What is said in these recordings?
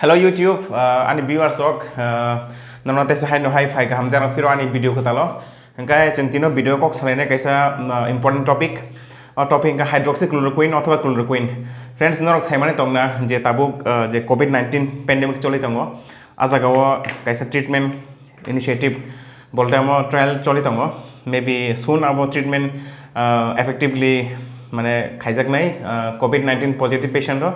Hello YouTube, ani viewers ok, namna tesa hai no hai fai ka ham jana firo ani video ko talo. Engkai sentino video kok salene kaisa important topic. Topic ka hydroxychloroquine अथवा chloroquine. Friends norok saimane tongna je tabuk je COVID-19 pandemic choli tongo. Azagawo kaisa treatment initiative boltamo trial choli tongo. Maybe soon abo treatment effectively mane khaijak nai COVID-19 positive patient ro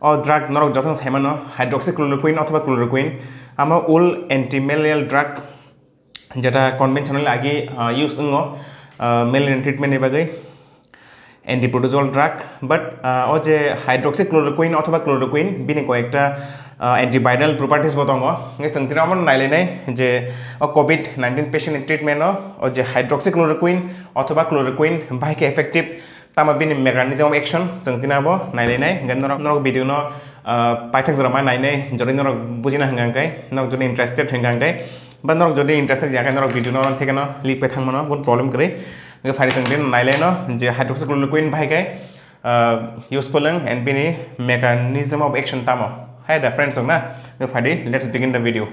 or drug norok joton saimano hydroxychloroquine अथवा chloroquine ama ul anti-malarial drug jeta conventional agi use ngo malaria treatment e bagai antiprotozoal drug but oje hydroxychloroquine अथवा chloroquine bini ko ekta antiviral properties botongo nge sangtira amon nailene je COVID-19 patient treatment o je hydroxychloroquine अथवा chloroquine bai ke effective tama bini mechanism of action sangtina bo nailene gan norok video no paithak jora ma naine jori norok bujina hangangai norok jodi interested hangangai ba norok jodi interested yakai norok video no theke no lik pe thangmono gun problem kre nge fari sangtin naileno je hydroxychloroquine bai kai useful and bini mechanism of action tamo hai da friends na nge fari let's begin the video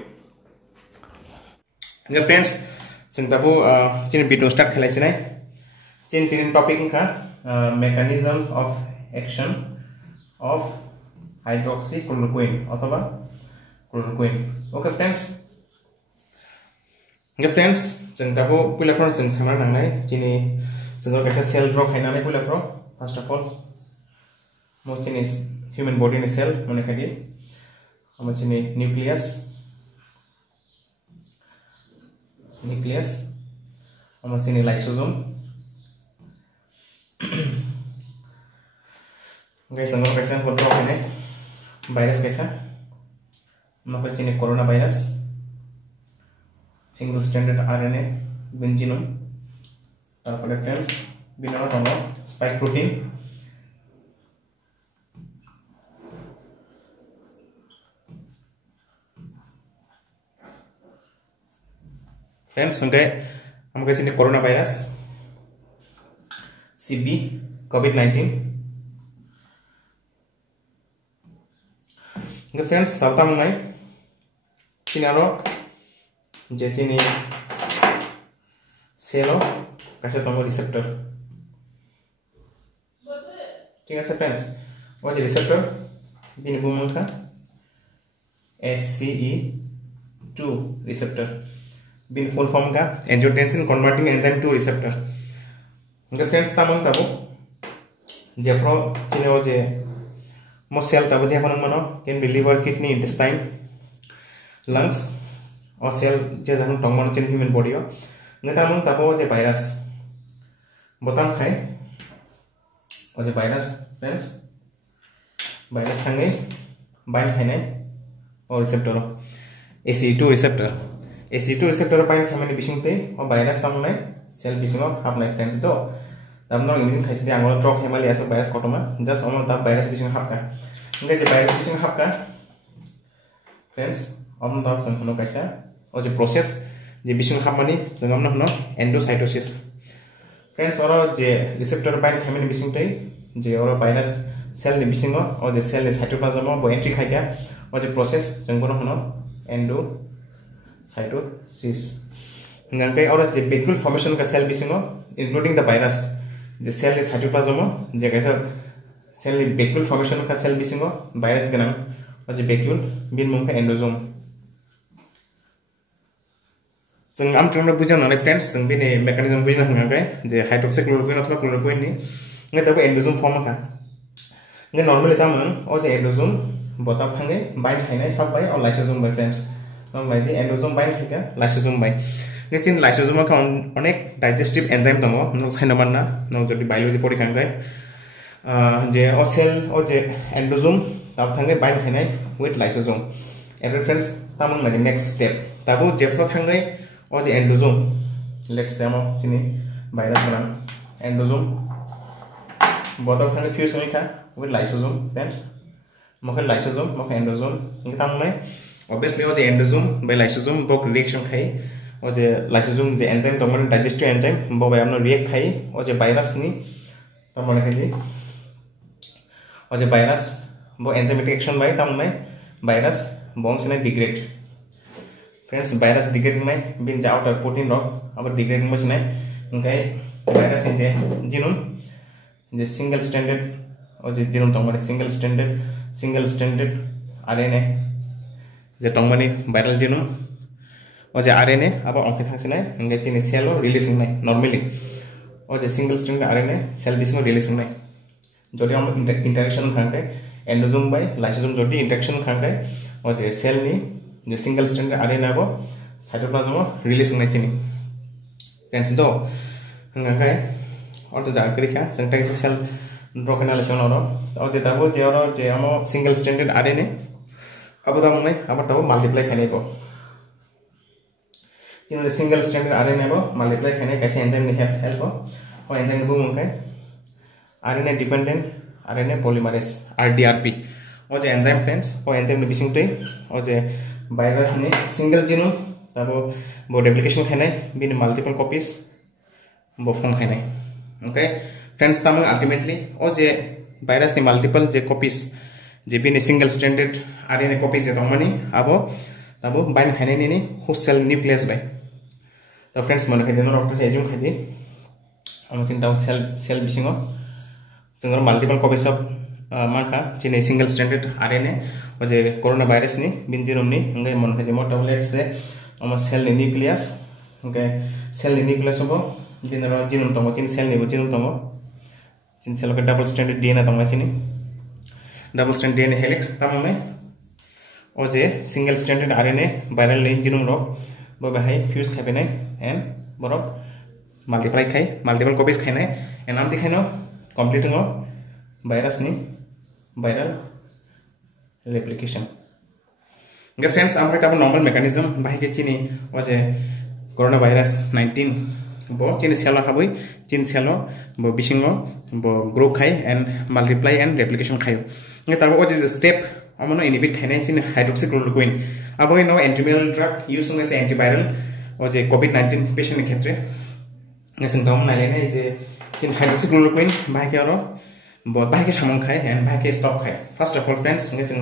nge friends singtabu chin video start khalai sinai chin tin topic ka mechanism of action of hydroxychloroquine अथवा chloroquine. Okay friends. Okay friends, जों दाबो पुलाफ्राव जों सामना नांनाय जिनि जों गासै cell drop खायनानै पुलाफ्राव first of all मोचिनि human body नि सेल माने खादि मोचिनि nucleus मोचिनि lysosome guys ang kaisa control kene virus kaisa maka sini coronavirus single stranded RNA genome tarpore friends binara tono spike protein friends sangkai amka sini coronavirus CB COVID-19 nge friends tatam ngai sinaro jesini selo kaisa tongo receptor ঠিক আছে friends o je receptor bini bumangka SCE2 receptor bin full form ka angiotensin converting enzyme 2 receptor nge friends tamang tabo jefro tineo je mo cell tabo je phone mano can be liver kidney intestine lungs or cell je jang tongmon chen human body o ngata mong tabo je virus botam khai o je virus friends virus thangai bind khainai o receptor ACE2 receptor bind khamani bisingte o virus tamnai cell bisingo hapnai friends do tamno imagine khaisi angol drop hemali asa virus kotoma just omon ta virus bising hapka nge je virus bising hapka friends omon ta sang hono kaisa o je process je bising hapmani jangam na endocytosis friends oro je receptor bind khamani bising tai je oro virus cell ni bisingo o je cell ni cytoplasm bo entry khaika o je process jangbono hono endocytosis ngangai oro je vacuole formation ka cell bisingo including the virus je cell ni cytoplasm je kaisa cell ni vacuole formation ka cell bisingo virus ganang o je vacuole bin mong ka endosome जों आमत्रनो बुझाव नालाय friends जों बिनि mechanism बुझना होंगाय जे hydroxychloroquine अथवा chloroquine नि ngai दाबो एंडोसोम फॉर्म का ngai नॉर्मली तामो ओ जे एंडोसोम बता थांगे बाइंड खायनाय सब बाय और लाइसोसोम बाय friends normally the endosome bind खायगा लाइसोसोम बाय ngai चिन लाइसोसोम का अनेक डाइजेस्टिव एंजाइम दङ न साइनमान ना न जदि बायोलॉजी पढि खांगाय जे ओ सेल ओ जे एंडोसोम ताब थांगे बाइंड खायनाय विथ लाइसोसोम एवरी फ्रेंड्स तामन माने नेक्स्ट स्टेप ताबो जेफ्रो थांगे o je endosome let's say amo chini virus bana endosome botaw thane fuse hoika with lysosome friends mokhe lysosome mokhe endosome ngita mai obviously o je endosome by lysosome bok reaction khai o je lysosome je enzyme tomon digestive enzyme bo by amno react khai o je virus ni tomon khai o je virus bo enzymatic action by tamnai virus bong sene degrade friends virus degrade mai bin ja outer protein rok aba degrade mai sene ngai virus je genome je single stranded o je genome tongmani single stranded RNA je tongmani viral genome o je RNA aba ongke thangsine ngai chini cell releasing mai normally o je single stranded RNA cell bismo releasing mai jodi am interaction khangkai endosome by lysosome jodi interaction khangkai o je cell ni je single stranded RNA abo cytoplasm releasing mai chini friends do ngai or to जानकारी क्या संगता के cell broken analysis और और जे तब जे और जे हम single stranded RNA अब तब मैं अब तब मल्टीप्लाई खाने को जिन्होंने सिंगल स्ट्रैंडेड RNA को मल्टीप्लाई खाने कैसे एंजाइम ने हेल्प को और एंजाइम को Munge RNA dependent RNA polymerase RDRP और जे एंजाइम फ्रेंड्स और एंजाइम ने बिसिंग टई और जे वायरस ने सिंगल जीनोम तब वो रेप्लिकेशन खाने बिन मल्टीपल कॉपीज वो फॉर्म खाने ओके फ्रेंड्स तब अल्टीमेटली ओ जे वायरस नि मल्टीपल जे कॉपीज जे बिन सिंगल स्ट्रैंडेड RNA कॉपीज जे तमनि आबो तब बाइन खाने नि होस्ट सेल न्यूक्लियस बाय तो फ्रेंड्स मन खादि न डॉक्टर से एजुम खादि हम सिनटा सेल बिसिङो जों मल्टीपल कॉपीज ऑफ माखा जे सिंगल स्ट्रैंडेड RNA ओ जे कोरोना वायरस नि बिन जीनोम निंगे मन खादि म टैबलेट से हम cell nucleus okay cell nucleus हो general genome tongo chin cell ni genome tongo chin cell ka double stranded DNA tongo chini double stranded DNA helix tamame o je single stranded RNA viral link genome ro bo bahai fuse khabe nai and borok multiply khai multiple copies khai nai and am dikhai no completing of virus ni viral replication okay friends amra ta normal mechanism bahai ke chini o je coronavirus 19 bo chin cell khabui chin cell bo bisingo bo grow khai and multiply and replication khai nge tabo o je step amono inhibit khainai sin hydroxychloroquine abo no antiviral drug using as antiviral o je covid-19 patient khetre nge sin dom nailene je chin hydroxychloroquine bai ke ro bo bai ke samong khai and bai ke stop khai first of all friends nge sin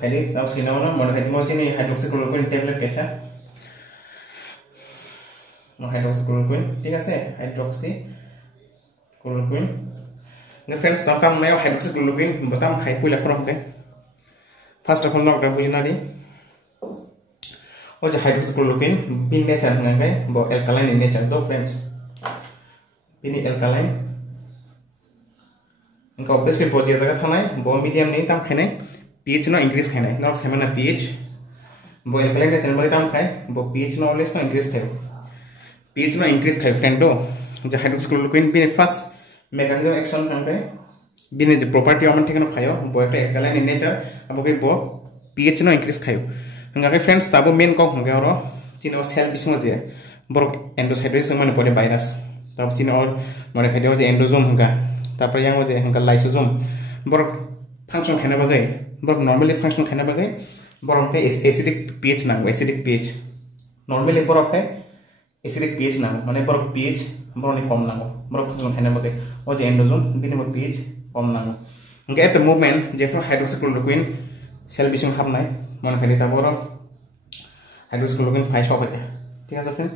phali now sinono mon khai mo chin hydroxychloroquine tablet kaisa hydroxychloroquine ठीक है hydroxychloroquine ने friends तब मैं hydroxychloroquine बताम खाई पुला फरक दे first of all knock बुझना दी ओ जे hydroxychloroquine बिन nature हंगाय बो एल्कालाइन इन नेचर दो फ्रेंड्स बिनि एल्कालाइन इनका ऑब्वियसली बहुत जगह थानाय बो मीडियम नहीं तम खाने pH नो इंक्रीज खाने नॉट सेमना pH बो एल्कालाइन नेचर बो तम खाय बो pH know always no increase खाय pH no increase khai friend do je hydroxychloroquine bine first mechanism action nangbe bine je property amon thekno khayo bo ekta alkaline in nature abo ke bo pH no increase khayo hanga ke friends tabo main kok hanga ro chino cell bisingo je borok endocytosis mane pore virus tab chino or mane khayo je endosome hanga tapre yang je hanga lysosome borok function khana bagai borok normally function khana bagai borok ke acidic pH nangbe acidic pH normally borok ke acidic pH ना माने बरक pH बरने कम नांगो बरक function खाने बगे ओ जे endosome बिनि pH कम नांगो okay at the movement जे for hydroxychloroquine cell बिसिं हाबनाय मन खालि ता बरक हाइड्रोक्सीक्लोरोक्विन फाइस होबे ठीक আছে फ्रेंड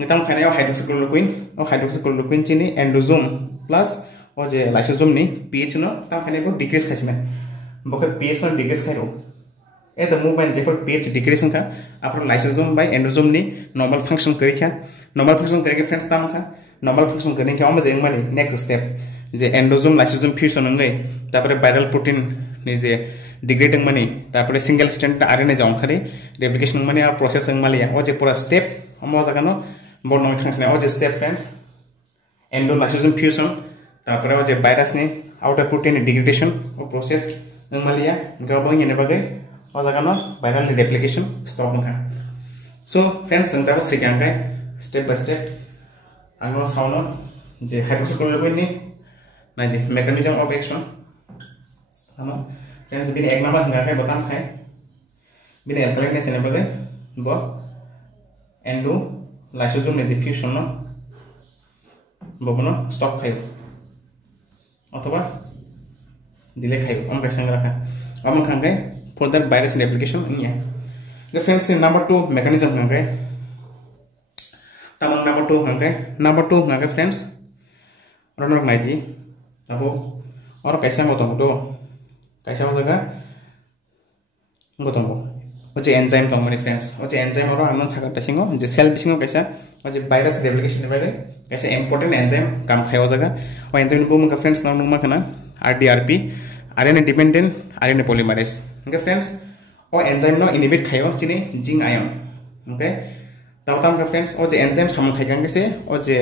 निताम खानायाव हाइड्रोक्सीक्लोरोक्विन चिनि एंडोजोम प्लस ओ जे लाइसोजोम नि pH न ता खानायबो डिक्रीज खासिमे बके pH न decrease खाइरो at the movement therefore pH decreasing का after lysosome by endosome ni normal function करेक्या normal function करेक्या friends ताम का normal function करने के हम जेंग माने next step जे endosome lysosome fusion होंगे तापरे viral protein नि जे degrading माने तापरे single strand RNA जाऊं खरे replication माने आ process होंग माले या वो जे पूरा step हम वो जगह नो बहुत नॉन function है वो जे step friends endo lysosome fusion तापरे वो जे virus ने outer protein degradation वो process होंग माले या इनका बहुत ये ने बगे और जगह ना viral replication stop होगा so friends जों दाबो सिगांगाय step by step आंगो साउनो जे हाइड्रोक्सीक्लोरोक्विन नि ना जे mechanism of action हानो फ्रेंड्स बिनि एक नंबर हंगाय बताम खाय बिनि एल्कालाइन ने चने बगे बो एंडो लाइसोजोम ने जे फ्यूजन न बबनो स्टप खाय अथवा दिले खाय हम बेसां राखा हम खांगाय for that virus replication in ya. The friends in number 2 mechanism okay. Number 2 okay friends. Runner mighty. Abo or kaisa motomoto. Kaisa wasaga motomo. Oje enzyme tong many friends. Oje enzyme or anon saga tasingo. Je cell bisingo kaisa. Oje virus replication bare. Kaisa important enzyme kam khayo jaga. O enzyme bum ka friends namu makana RDRP. RNA dependent RNA polymerase. Okay friends. O enzyme no inhibit khayo chini zinc ion. Okay. Tautam ka friends o je enzyme samon khaikang kese o je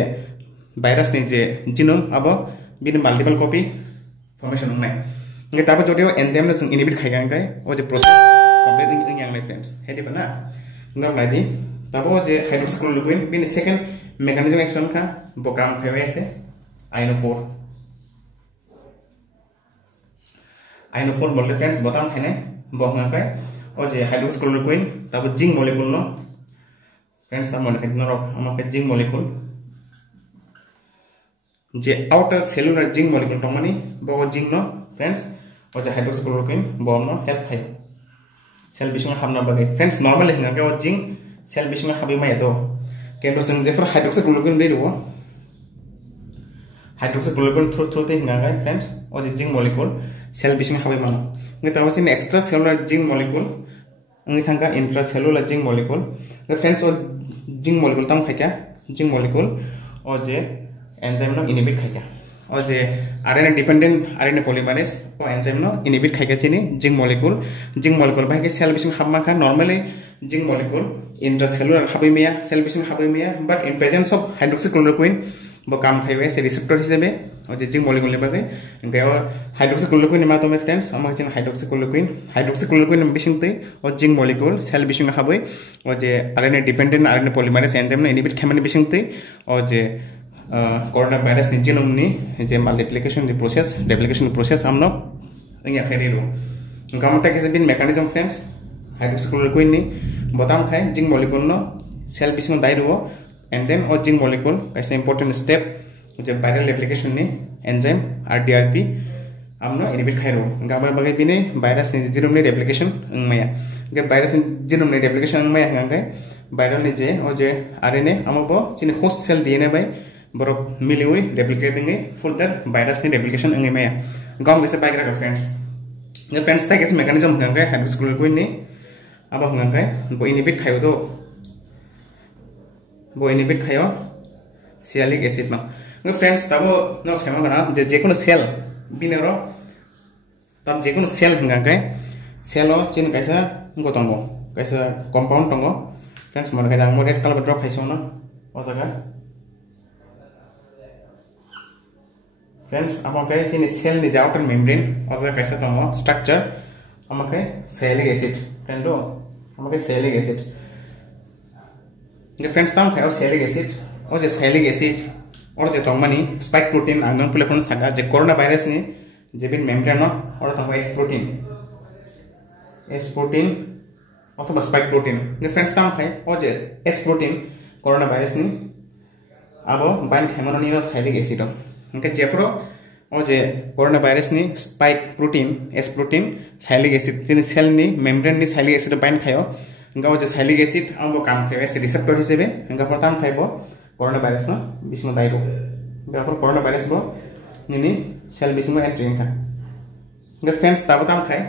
virus ni je genome abo bin multiple copy formation nai. Okay tabo jodio enzyme no sing inhibit khaikang kai o je process complete ing yang nai friends. Hedi bana. Ngam nai di tabo je hydroxychloroquine bin second mechanism action ka bokam khayo ase ino4. ino4 bolle friends botam khaine bohna kai o je hydroxychloroquine tabo zinc molecule no friends tam mone khaitna rok amake zinc molecule je outer cellular zinc molecule tongmani bogo zinc no friends o je hydroxychloroquine bom no help khai cell bisinga hamna bagai friends normally hinga ke o zinc cell bisinga habi mai do kendo sing je for hydroxychloroquine dei do hydroxychloroquine through te hinga gai friends o je zinc molecule cell bisinga habi mano ngi taw sin extra cellular zinc molecule ngi thanga intracellular zinc molecule friends o zinc molecule tam khaika zinc molecule o je enzyme no inhibit khaika o je RNA dependent RNA polymerase o enzyme no inhibit khaika chini zinc molecule bai ke cell bising habma kha normally zinc molecule intracellular habimia cell bising habimia but in presence of hydroxychloroquine bo kam khaiwe se receptor hisabe o je zinc molecule babe gao hydroxychloroquine ma to my friends amar chin hydroxychloroquine bising te o zinc molecule cell bising haboi o je RNA dependent RNA polymerase enzyme no inhibit khamani bising te o je coronavirus ni genome ni je multiplication process amno ngia khairiru gamata kese bin mechanism friends hydroxychloroquine ni botam khai zinc molecule no cell bising dairu and then o zinc molecule is an important step je viral replication ni enzyme RDRP amno inhibit khairu gamar bagai bine virus ni genome ni replication ngmaya ge virus ni genome ni replication ngmaya ngai viral ni je o je RNA amobo chini host cell DNA bai borok miliwi replicating further virus ni replication ngmaya gam bise bagira ka friends ge friends ta kes mechanism ngai hydroxychloroquine ni aba ngai bo inhibit khayo do bo inhibit khayo sialic acid no ngai friends tabo no sema kana je kono cell binero tam je kono cell ngai cell o chin kaisa ngotongo kaisa compound tongo friends mon kai dang mo red color drop khaiso no o jaga friends amakai sin cell ni outer membrane o jaga kaisa tongo structure amakai sialic acid friendo amakai sialic acid the friends tam khayo sialic acid o je sialic acid or je tongmani spike protein angang pulefon saga je coronavirus ni je bin membrane no or tongwa S protein অথবা spike protein the friends tam khai o je S protein coronavirus ni abo ban khamano ni no sialic acid okay jefro o je coronavirus ni spike protein S protein sialic acid chini cell ni membrane ni sialic acid ban khayo nga o je sialic acid ambo kam khayo se receptor hisebe nga protam khaibo coronavirus no bismo daibo therefore coronavirus bo nini cell bismo entry kha nga friends tabatam khai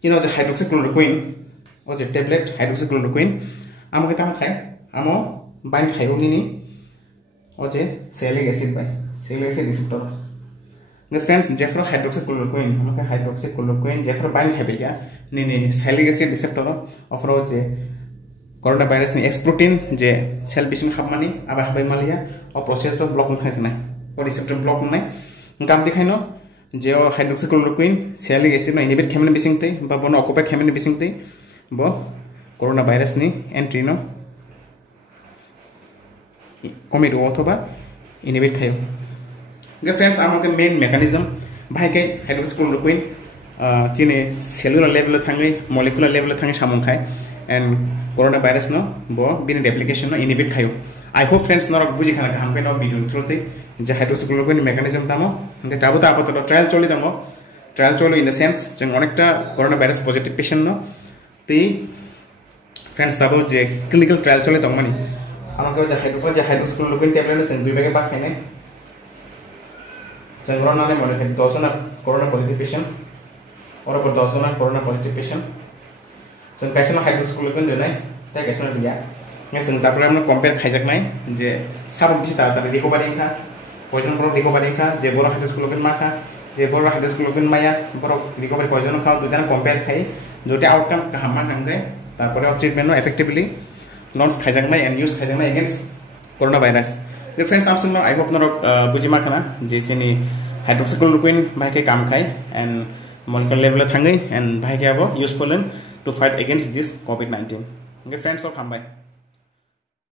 chino je hydroxychloroquine o je tablet hydroxychloroquine amo ke tam khai amo ban khayo nini o je sialic acid bai sialic acid receptor nga friends jefro hydroxychloroquine amake hydroxychloroquine jefro ban khabe ya nini sialic acid receptor ofro je coronavirus ni S protein je cell bising khamani aba habai malia o process to block khasna o receptor block nai ngam dikhaino je o hydroxychloroquine sialic acid na inhibit khamani bising te ba bono occupy khamani bising te bo coronavirus ni entry no komiru othoba inhibit khayo ge friends amake main mechanism bhai ke hydroxychloroquine chine cellular level thangai molecular level thangai samong khai and coronavirus no bo bin replication no inhibit khayo I hope friends norok buji khana kaham kai no video through te je hydroxychloroquine mechanism tamo nge tabo ta apato trial choli tamo trial चलो in the sense जों अनेकटा corona भाइरास positive patient no ती friends दाबो जे clinical trial चले दंमानि आमाको जे हाइड्रोक्सिक्लोरोक्विन tablet जों 2 बेगे बाखायनाय जों रनानै मने 10 जना कोरोना पजिटिव पेशेंट और 10 जना कोरोना पजिटिव पेशेंट जों कायसेनो हाइड्रोक्सिक्लोरोक्विन दोनाय ता कायसेनो दिया जों तारपरे हमनो कम्पेयर खायजाकनाय जे साबन बिस्ता ता रिकभारि खा पॉइजन प्रो रिकभारि खा जे बर हाइड्रोक्सिक्लोरोक्विन माखा जे बर हाइड्रोक्सिक्लोरोक्विन माया बर रिकभारि पॉइजन खा दुटाना कम्पेयर खाय जोटे आउटकम गाहाम माखांगे तारपरे ट्रिटमेन्ट नो इफेक्टिवली लॉन्च खायजाकनाय एंड यूज खायजाकनाय अगेंस्ट कोरोना भाइरास दे फ्रेंड्स आम संग आई होप नरो बुजि माखाना जे सेनि हाइड्रोक्सिक्लोरोक्विन बाहायके काम खाय एंड मलिकुलर लेवल थाङै एंड बाहायके आबो useful to fight against this कोविड-19 ओके फ्रेंड्स सब हामबाय